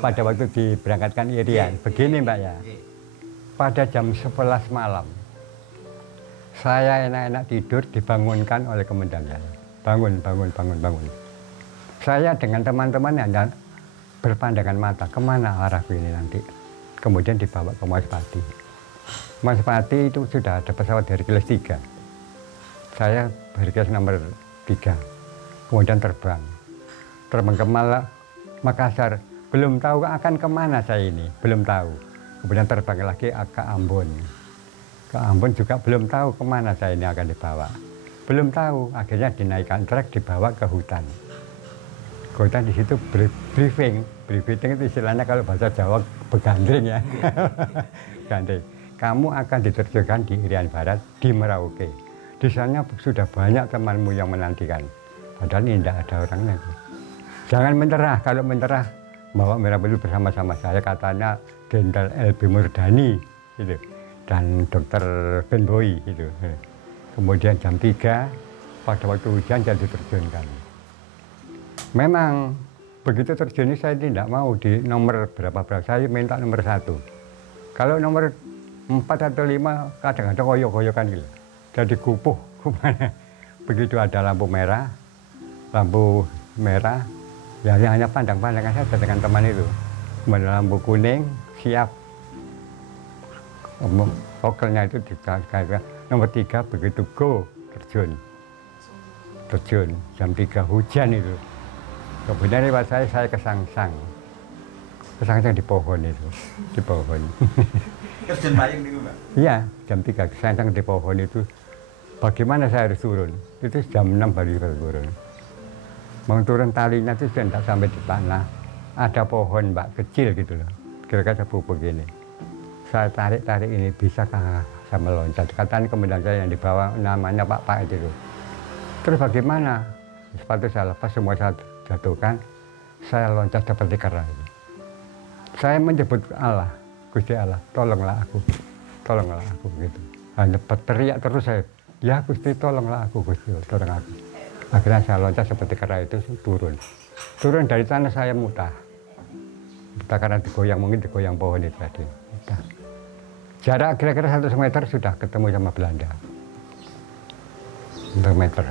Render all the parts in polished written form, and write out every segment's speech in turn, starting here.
pada waktu diberangkatkan Irian. Begini Mbak ya, pada jam 11 malam, saya enak-enak tidur dibangunkan oleh komandan saya. Bangun. Saya dengan teman-teman hanya berpandangan mata, kemana arahku ini nanti. Kemudian dibawa ke Maspati. Maspati itu sudah ada pesawat Hercules 3. Saya Hercules nomor 3. Kemudian terbang ke Makassar. Belum tahu akan kemana saya ini, belum tahu. Kemudian terbang lagi ke Ambon. Ke Ambon juga belum tahu kemana saya ini akan dibawa. Belum tahu, akhirnya dinaikkan truk dibawa ke hutan. Ke hutan di situ briefing itu istilahnya kalau bahasa Jawa begandring ya. Gandring. Kamu akan diterjunkan di Irian Barat di Merauke. Di sana sudah banyak temanmu yang menantikan. Padahal ini tidak ada orangnya. Jangan menyerah, kalau menyerah bawa merah putih bersama-sama saya, katanya Jenderal LB Murdani gitu, dan Dr. Ben Boy gitu. Kemudian jam 3 pada waktu hujan saya diterjunkan. Memang begitu terjun saya tidak mau di nomor berapa, saya minta nomor 1. Kalau nomor 4 atau 5 kadang-kadang koyok-koyokan gitu. Jadi kupuh. Begitu ada lampu merah, ya hanya pandang-pandangan saja dengan teman itu. Kemudian lampu kuning, siap. Kokelnya itu dikatakan nomor 3 begitu go terjun jam 3 hujan itu. Kemudian lewat saya kesangsang di pohon itu, di pohon. Terjun payung itu Mbak? Iya, jam 3 kesangsang di pohon itu. Bagaimana saya harus turun? Itu jam 6 baru turun. Mau turun talinya itu sudah tidak sampai di tanah. Ada pohon Mbak kecil gitu loh, kira-kira sepupu begini. Saya tarik ini, bisakah saya meloncat? Katanya komandan saya yang dibawa namanya Pak itu. Terus bagaimana? Sepatu saya lepas, semua saya jatuhkan. Saya loncat seperti kera. Saya menyebut Allah, Gusti Allah, tolonglah aku gitu. Hanya berteriak terus saya, ya Gusti tolonglah aku, Gusti tolong aku. Akhirnya saya loncat seperti kera itu turun dari sana saya muntah karena mungkin digoyang pohon itu tadi. Jarak kira-kira 100 meter sudah ketemu sama Belanda. 100 meter,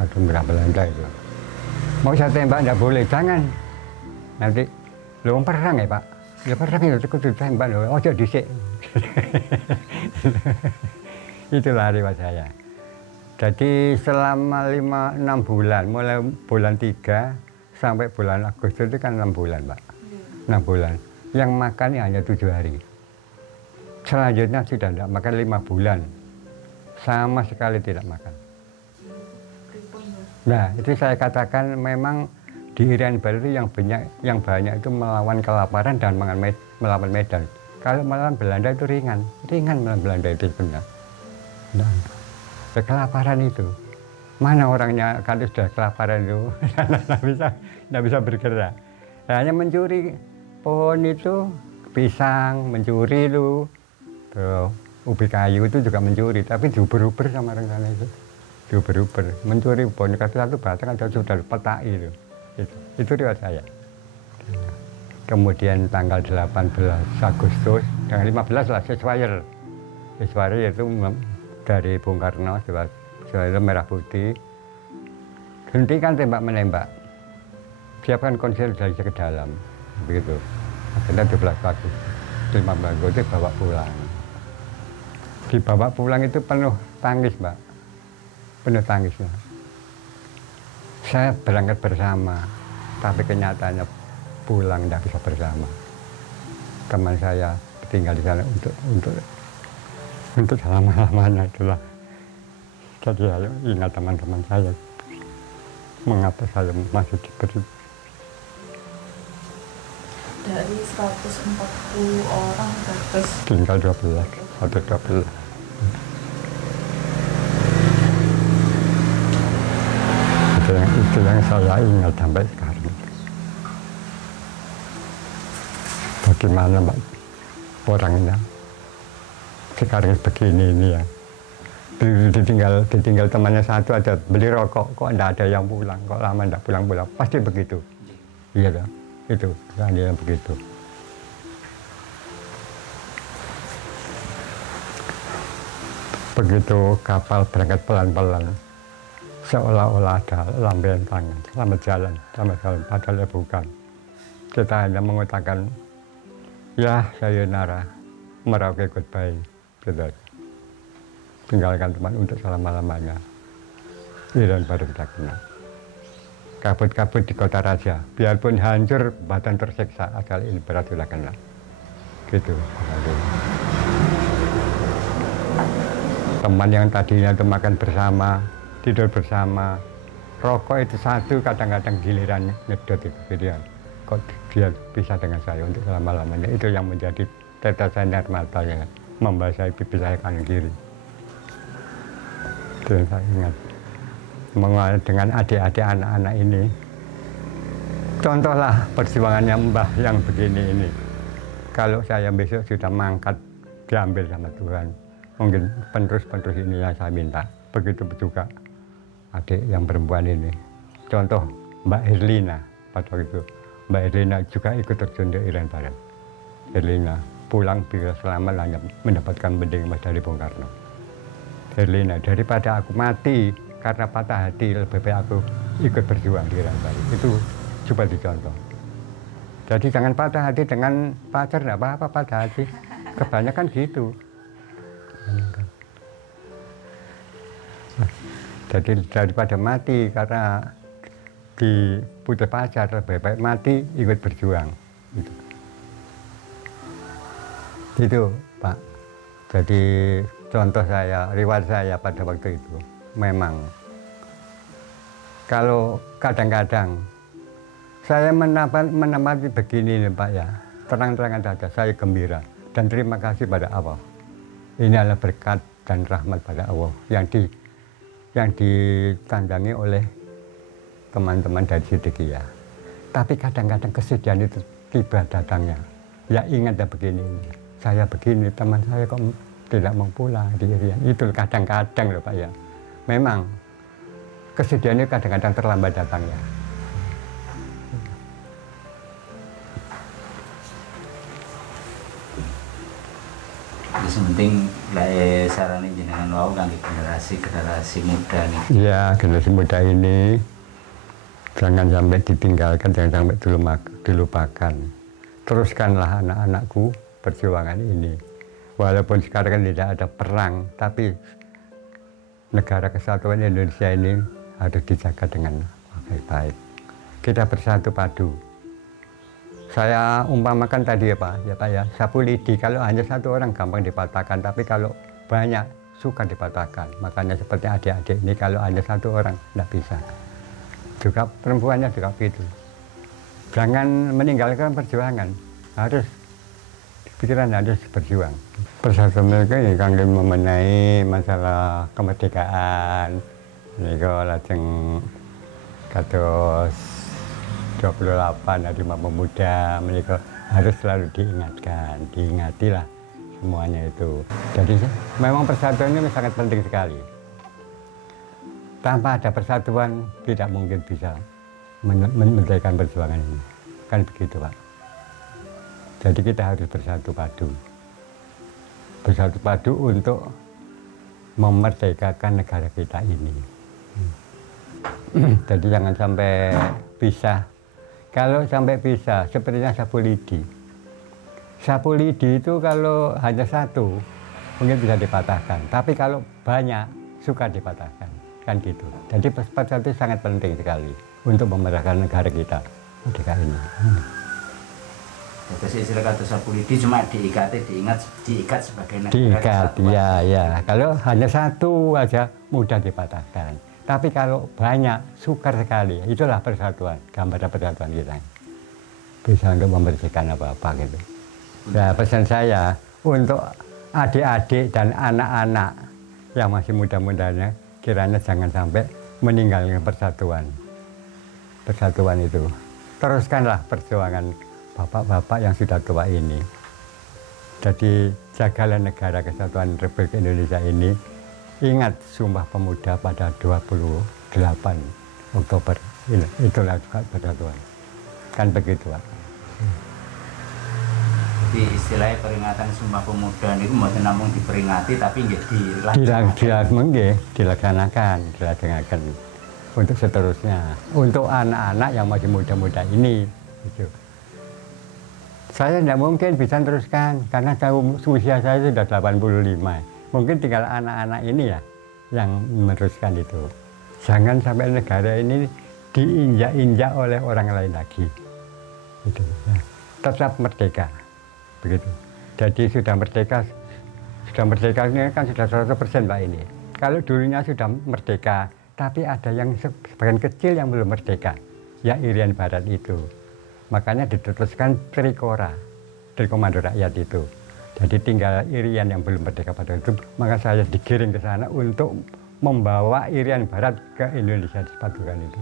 atau Belanda itu. Mau saya tembak, enggak boleh, jangan. Nanti, lu perang ya Pak? Ya perang itu, aku ditembak, oh jadi disik. Itulah lewat saya. Jadi selama 5-6 bulan, mulai bulan 3 sampai bulan Agustus itu kan 6 bulan Pak. 6 bulan. Yang makan hanya 7 hari. Selanjutnya sudah tidak makan 5 bulan. Sama sekali tidak makan. Nah, itu saya katakan memang di Irian Barat itu yang banyak itu melawan kelaparan dan melawan Medan. Kalau melawan Belanda itu ringan melawan Belanda itu sebenarnya. Nah, kelaparan itu, mana orangnya kalau sudah kelaparan itu tidak bisa bergerak. Hanya mencuri pohon itu, pisang, mencuri itu, ubi kayu itu juga mencuri, tapi diuber-uber sama orang sana itu. Diuber-uber, mencuri pohon satu batang ada sudah petai itu. Itu riwayat saya. Kemudian tanggal 18 Agustus, tanggal 15 lah Siswire itu dari Bung Karno, Siswire merah putih. Hentikan tembak-menembak, siapkan konsolidasi ke dalam, begitu. Akhirnya 12 Agustus, 15 Agustus dibawa pulang. Dibawa pulang itu penuh tangis Mbak, penuh tangisnya. Saya berangkat bersama, tapi kenyataannya pulang tidak bisa bersama. Teman saya tinggal di sana untuk selama-lamanya itulah. Jadi saya ingat teman-teman saya, mengapa saya masih diberi. Dari 140 orang terus Tinggal 12, 112. Itu yang saya ingat sampai sekarang. Bagaimana Mbak orangnya sekarang begini ini ya. Ditinggal temannya satu aja beli rokok, kok enggak ada yang pulang, kok lama enggak pulang-pulang, pasti begitu. Iya dong, itu dia yang begitu. Begitu kapal berangkat pelan-pelan, seolah-olah ada lambaian tangan, selamat jalan, padahal ya bukan. Kita hanya mengatakan, ya sayonara, merauke goodbye, gitu. Tinggalkan teman untuk selama-lamanya. Dan baru kita kenal. Kabut-kabut di kota raja, biarpun hancur, badan tersiksa, asal ini berat sudah kenal. Gitu. Teman yang tadinya itu makan bersama, tidur bersama, rokok itu satu, kadang-kadang gilirannya nyedot itu gitu ya. Kok dia bisa dengan saya untuk selama-lamanya, itu yang menjadi tetesan air mata yang membasahi pipi saya kanan kiri. Itu yang saya ingat. Mengenai dengan adik-adik anak-anak ini, contohlah perjuangannya Mbah yang begini ini. Kalau saya besok sudah mangkat, diambil sama Tuhan, mungkin penerus-penerus ini yang saya minta. Begitu juga adik yang perempuan ini. Contoh Mbak Herlina, pada waktu itu Mbak Herlina juga ikut terjun di Irian Barat. Herlina pulang bila selamat hanya mendapatkan bending emas dari Bung Karno. Herlina, daripada aku mati karena patah hati, lebih baik aku ikut berjuang di Irian Barat. Itu coba dicontoh. Jadi jangan patah hati dengan pacar, enggak apa-apa patah hati. Kebanyakan gitu. Jadi daripada mati karena diputus pacar, lebih baik mati ikut berjuang. Itu Pak. Jadi contoh saya, riwayat saya pada waktu itu, memang kalau kadang-kadang saya menamati begini nih Pak ya, terang-terangan saja saya gembira dan terima kasih pada Allah. Ini adalah berkat dan rahmat pada Allah yang ditandangi oleh teman-teman dari Siddiqiyah. Tapi kadang-kadang kesedihan itu tiba datangnya. Ya ingat ya begini, saya begini, teman saya kok tidak mau pulang di Irian. Itu kadang-kadang loh Pak ya. Memang kesedihan itu kadang-kadang terlambat datangnya. Sementing sarane jenengan wau kangge generasi muda nih. Iya, generasi muda ini jangan sampai ditinggalkan, jangan sampai dilupakan. Teruskanlah anak-anakku perjuangan ini. Walaupun sekarang kan tidak ada perang, tapi negara kesatuan Indonesia ini harus dijaga dengan baik-baik. Kita bersatu padu. Saya umpamakan tadi ya Pak ya, sapu lidi kalau hanya satu orang gampang dipatahkan, tapi kalau banyak suka dipatahkan. Makanya seperti adik-adik ini kalau hanya satu orang tidak bisa. Juga perempuannya juga begitu. Jangan meninggalkan perjuangan, harus pikiran harus berjuang. Persatuan mereka ya kangge memenai masalah kemerdekaan. Niku lajeng kados 28 Hari Pemuda, mereka harus selalu diingatkan, diingatilah semuanya itu. Jadi memang persatuan ini sangat penting sekali. Tanpa ada persatuan tidak mungkin bisa menyelesaikan perjuangan ini. Kan begitu Pak. Jadi kita harus bersatu padu. Bersatu padu untuk memerdekakan negara kita ini. Jadi jangan sampai pisah. Kalau sampai bisa, sepertinya sapu lidi. Sapu lidi itu kalau hanya satu, mungkin bisa dipatahkan. Tapi kalau banyak, suka dipatahkan. Kan gitu. Jadi persatuan itu sangat penting sekali untuk memerdekakan negara kita. Merdeka ini. Terus istilah kata sapu lidi cuma diikat sebagai negara diikat, kesatuan. ya. Kalau hanya satu aja, mudah dipatahkan. Tapi kalau banyak, sukar sekali. Itulah persatuan, gambaran persatuan kita. Bisa untuk membersihkan apa-apa gitu. Nah, pesan saya untuk adik-adik dan anak-anak yang masih muda-mudanya, kiranya jangan sampai meninggalkan persatuan. Persatuan itu. Teruskanlah perjuangan bapak-bapak yang sudah tua ini. Jadi jagalah negara kesatuan Republik Indonesia ini. Ingat Sumpah Pemuda pada 28 Oktober. Itulah juga persatuan. Kan begitu Pak. Jadi istilahnya peringatan Sumpah Pemuda niku mboten namung diperingati tapi nggih dilaksanakan untuk seterusnya, untuk anak-anak yang masih muda-muda ini. Gitu. Saya tidak mungkin bisa teruskan karena usia saya sudah 85. Mungkin tinggal anak-anak ini ya yang meneruskan itu. Jangan sampai negara ini diinjak-injak oleh orang lain lagi. Gitu. Ya. Tetap merdeka, begitu. Jadi sudah merdeka ini kan sudah 100% Pak ini. Kalau dulunya sudah merdeka, tapi ada yang sebagian kecil yang belum merdeka, ya Irian Barat itu. Makanya diteruskan Trikora dari Komando Rakyat itu. Jadi tinggal Irian yang belum merdeka pada itu, maka saya digiring ke sana untuk membawa Irian Barat ke Indonesia di Padukan itu.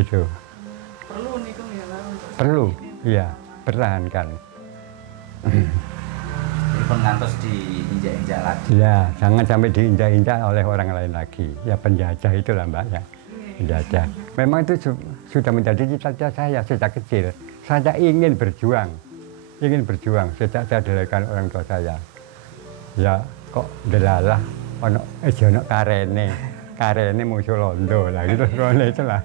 Itu. Perlu nih Kang ya Kang, untuk Perlu, iya, pertahankan. Jadi pun ngantos diinjak-injak lagi. Ya, jangan sampai diinjak-injak oleh orang lain lagi. Ya penjajah itulah Mbak ya, penjajah. Memang itu sudah menjadi cita-cita saya sejak kecil. Saya ingin berjuang sejak saya dilahirkan orang tua saya. Ya kok delalah, ono karene musuh londo lah gitu, itu lah.